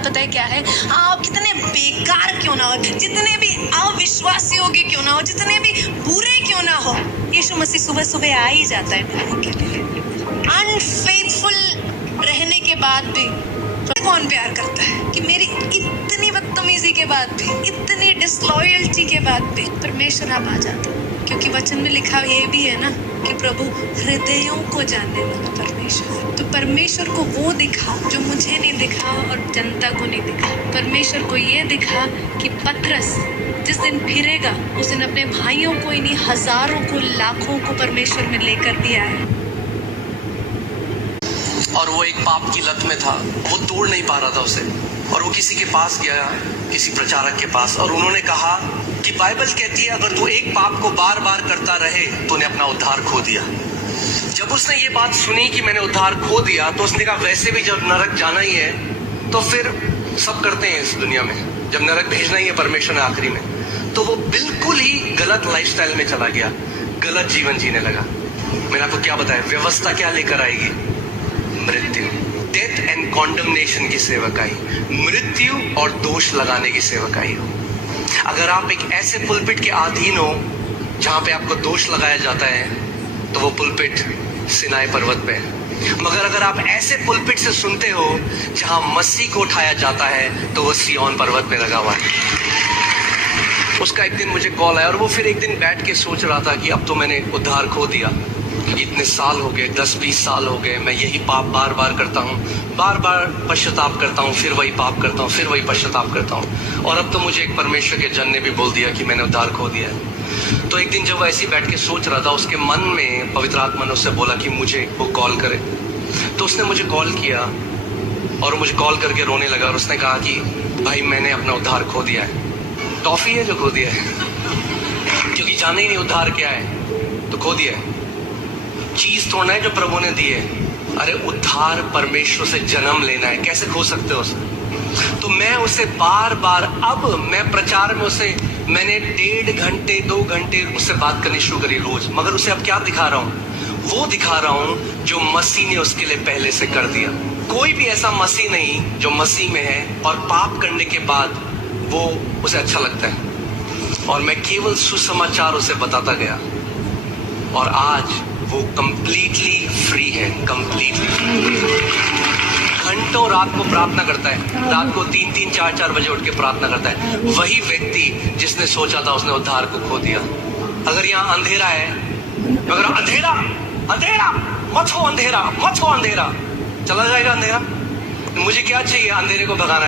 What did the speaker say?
बात पता है क्या है? आप कितने बेकार क्यों ना हो, जितने भी अविश्वासी योग्य क्यों ना हो, जितने भी बुरे क्यों ना हो, यीशु मसीह सुबह सुबह आ ही जाता है मिलने के लिए। अनफेथफुल रहने के बाद भी कौन प्यार करता है कि मेरी इतनी बदतमीजी के बाद भी, इतनी डिसलॉयल्टी के बाद भी परमेश्वर आप आ जाते हो। क्योंकि वचन में लिखा ये भी है ना कि प्रभु हृदयों को जानने वाला परमेश्वर। तो परमेश्वर को वो दिखा जो मुझे नहीं दिखा और जनता को नहीं दिखा। परमेश्वर को ये दिखा कि पतरस जिस दिन फिरेगा उस दिन अपने भाइयों को ही नहीं, हजारों को, लाखों को परमेश्वर में लेकर भी आया। और वो एक पाप की लत में था, वो तोड़ नहीं पा रहा था उसे, और वो किसी के पास गया, किसी प्रचारक के पास, और उन्होंने कहा कि बाइबल कहती है अगर तू एक पाप को बार बार करता रहे तूने अपना उद्धार खो दिया। जब उसने ये बात सुनी कि मैंने उद्धार खो दिया, तो उसने कहा वैसे भी जब नरक जाना ही है तो फिर सब करते हैं इस दुनिया में, जब नरक भेजना ही है परमेश्वर ने आखिरी में, तो वो बिल्कुल ही गलत लाइफस्टाइल में चला गया, गलत जीवन जीने लगा। मैंने आपको क्या बताया, व्यवस्था क्या लेकर आएगी? मृत्यु, डेथ एंड कॉन्डमनेशन की सेवकाई, मृत्यु और दोष लगाने की सेवकाई हो। अगर आप एक ऐसे पुलपिट के अधीन हो जहां पे आपको दोष लगाया जाता है तो वो पुलपिट सिनाई पर्वत पे है, मगर अगर आप ऐसे पुलपिट से सुनते हो जहां मसीह को उठाया जाता है तो वो सिय्योन पर्वत पे लगा हुआ है। उसका एक दिन मुझे कॉल आया और वो फिर एक दिन बैठ के सोच रहा था कि अब तो मैंने उद्धार खो दिया, इतने साल हो गए, 10-20 साल हो गए, मैं यही पाप बार बार करता हूँ, बार बार पश्चाताप करता हूँ, फिर वही पाप करता हूँ, फिर वही पश्चाताप करता हूँ, और अब तो मुझे एक परमेश्वर के जन ने भी बोल दिया कि मैंने उद्धार खो दिया है। तो एक दिन जब वो ऐसे ही बैठ के सोच रहा था, उसके मन में पवित्र आत्मा ने उससे बोला कि मुझे वो कॉल करे। तो उसने मुझे कॉल किया और मुझे कॉल करके रोने लगा और उसने कहा कि भाई मैंने अपना उद्धार खो दिया है। टॉफी है जो खो दिया है, क्योंकि जाने ही नहीं उद्धार क्या है, तो खो दिया है। चीज तोड़ना है जो प्रभु ने दी है, अरे उद्धार परमेश्वर से जन्म लेना है, कैसे खो सकते हो उसे? तो मैं उसे बार बार, अब मैं प्रचार में उसे, मैंने 1.5 घंटे 2 घंटे उससे बात करनी शुरू करी रोज, मगर उसे अब क्या दिखा रहा हूँ? वो दिखा रहा हूँ जो मसीह ने उसके लिए पहले से कर दिया। कोई भी ऐसा मसीह नहीं जो मसीह में है और पाप करने के बाद वो उसे अच्छा लगता है, और मैं केवल सुसमाचार उसे बताता गया, और आज वो कंप्लीटली फ्री है, कंप्लीटली। घंटों रात को प्रार्थना करता है, रात को 3-3, 4-4 बजे उठ के प्रार्थना करता है। वही व्यक्ति जिसने सोचा था उसने उद्धार को खो दिया। अगर यहाँ अंधेरा है, अगर अंधेरा अंधेरा मत हो, अंधेरा मत हो, अंधेरा चला जाएगा अंधेरा। मुझे क्या चाहिए? अंधेरे को भगाना।